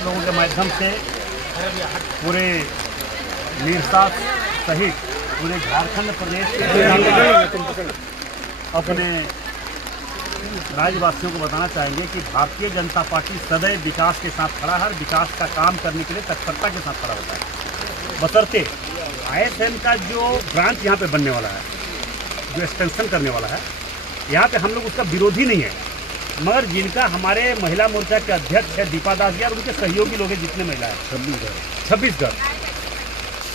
आप लोगों के माध्यम से पूरे मीरसा सहित पूरे झारखंड प्रदेश के अपने राज्यवासियों को बताना चाहेंगे कि भारतीय जनता पार्टी सदैव विकास के साथ खड़ा है, विकास का काम करने के लिए तत्परता के साथ खड़ा होता है। बशर्ते ISM का जो ब्रांच यहाँ पे बनने वाला है, जो एक्सटेंशन करने वाला है, यहाँ पे हम लोग उसका विरोधी नहीं है, मगर जिनका हमारे महिला मोर्चा के अध्यक्ष है दीपा दास जी और उनके सहयोगी लोग हैं, जितने महिला हैं 26 घर,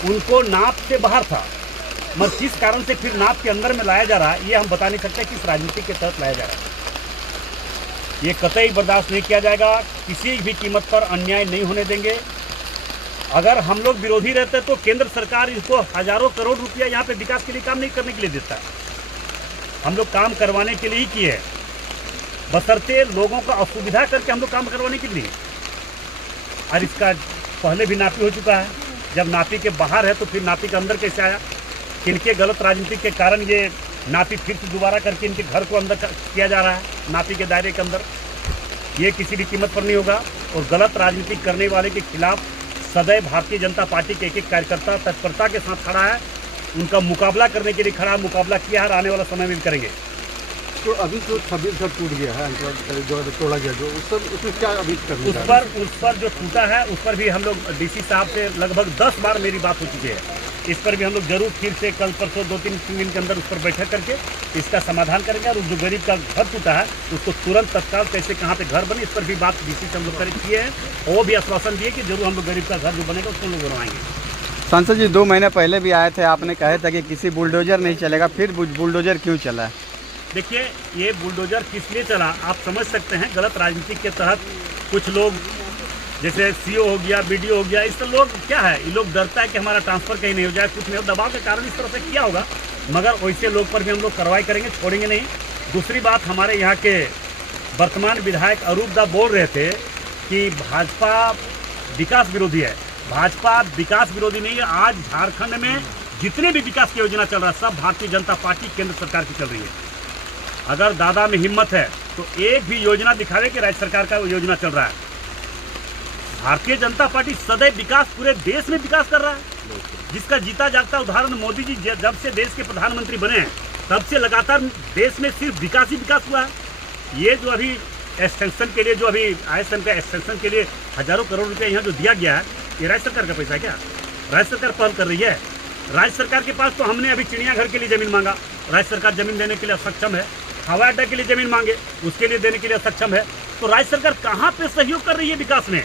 उनको नाप से बाहर था, मगर किस कारण से फिर नाप के अंदर में लाया जा रहा है ये हम बता नहीं सकते। किस राजनीति के तहत लाया जा रहा है ये कतई बर्दाश्त नहीं किया जाएगा। किसी भी कीमत पर अन्याय नहीं होने देंगे। अगर हम लोग विरोधी रहते तो केंद्र सरकार इसको हजारों करोड़ रुपया यहाँ पे विकास के लिए काम नहीं करने के लिए देता है। हम लोग काम करवाने के लिए ही किए हैं, बशर्ते लोगों का असुविधा करके हम लोग काम करवाने के लिए। और इसका पहले भी नापी हो चुका है, जब नापी के बाहर है तो फिर नापी के अंदर कैसे आया? किनके गलत राजनीति के कारण ये नापी फिर से दोबारा करके इनके घर को अंदर किया जा रहा है नापी के दायरे के अंदर। ये किसी भी कीमत पर नहीं होगा और गलत राजनीति करने वाले के खिलाफ सदैव भारतीय जनता पार्टी के एक कार्यकर्ता तत्परता के साथ खड़ा है, उनका मुकाबला करने के लिए खड़ा है, मुकाबला किया है और आने वाला समय में भी करेंगे। तो अभी जो 26 घर टूट गया है, जो तोड़ा गया, जो उसमें क्या अभी करना उस पर जो टूटा है उस पर भी हम लोग DC साहब से लगभग 10 बार मेरी बात हो चुकी है। इस पर भी हम लोग जरूर फिर से कल परसों 2-3 दिन के अंदर उस पर बैठक करके इसका समाधान करेंगे और जो गरीब का घर टूटा है उसको तुरंत तत्काल कैसे कहाँ पे घर बने, इस पर भी बात DC से हम लोग किए हैं। वो भी आश्वासन दिए कि जरूर हम लोग गरीब का घर जो बनेगा उसको लोग बनवाएंगे। सांसद जी 2 महीने पहले भी आए थे, आपने कहा था कि किसी बुलडोजर नहीं चलेगा, फिर बुलडोजर क्यों चला? देखिए, ये बुलडोजर किस लिए चला आप समझ सकते हैं। गलत राजनीति के तहत कुछ लोग जैसे CO हो गया, BDO हो गया, इस तरह लोग क्या है, ये लोग डरता है कि हमारा ट्रांसफर कहीं नहीं हो जाए, कुछ नहीं हो, दबाव के कारण इस तरह से किया होगा। मगर वैसे लोग पर भी हम लोग कार्रवाई करेंगे, छोड़ेंगे नहीं। दूसरी बात, हमारे यहाँ के वर्तमान विधायक अरूप दा बोल रहे थे कि भाजपा विकास विरोधी है। भाजपा विकास विरोधी नहीं है। आज झारखंड में जितने भी विकास की योजना चल रहा है सब भारतीय जनता पार्टी केंद्र सरकार की चल रही है। अगर दादा में हिम्मत है तो एक भी योजना दिखावे कि राज्य सरकार का योजना चल रहा है। भारतीय जनता पार्टी सदैव विकास, पूरे देश में विकास कर रहा है, जिसका जीता जागता उदाहरण मोदी जी जब से देश के प्रधानमंत्री बने हैं तब से लगातार देश में सिर्फ विकास ही विकास हुआ है। ये जो अभी एक्सटेंशन के लिए, जो अभी ISM का एक्सटेंशन के लिए हजारों करोड़ रुपया यहाँ जो दिया गया है, ये राज्य सरकार का पैसा है क्या? राज्य सरकार पहल कर रही है। राज्य सरकार के पास तो हमने अभी चिड़ियाघर के लिए जमीन मांगा, राज्य सरकार जमीन देने के लिए सक्षम है। हवाई अड्डा के लिए जमीन मांगे, उसके लिए देने के लिए सक्षम है। तो राज्य सरकार कहाँ पे सहयोग कर रही है विकास में?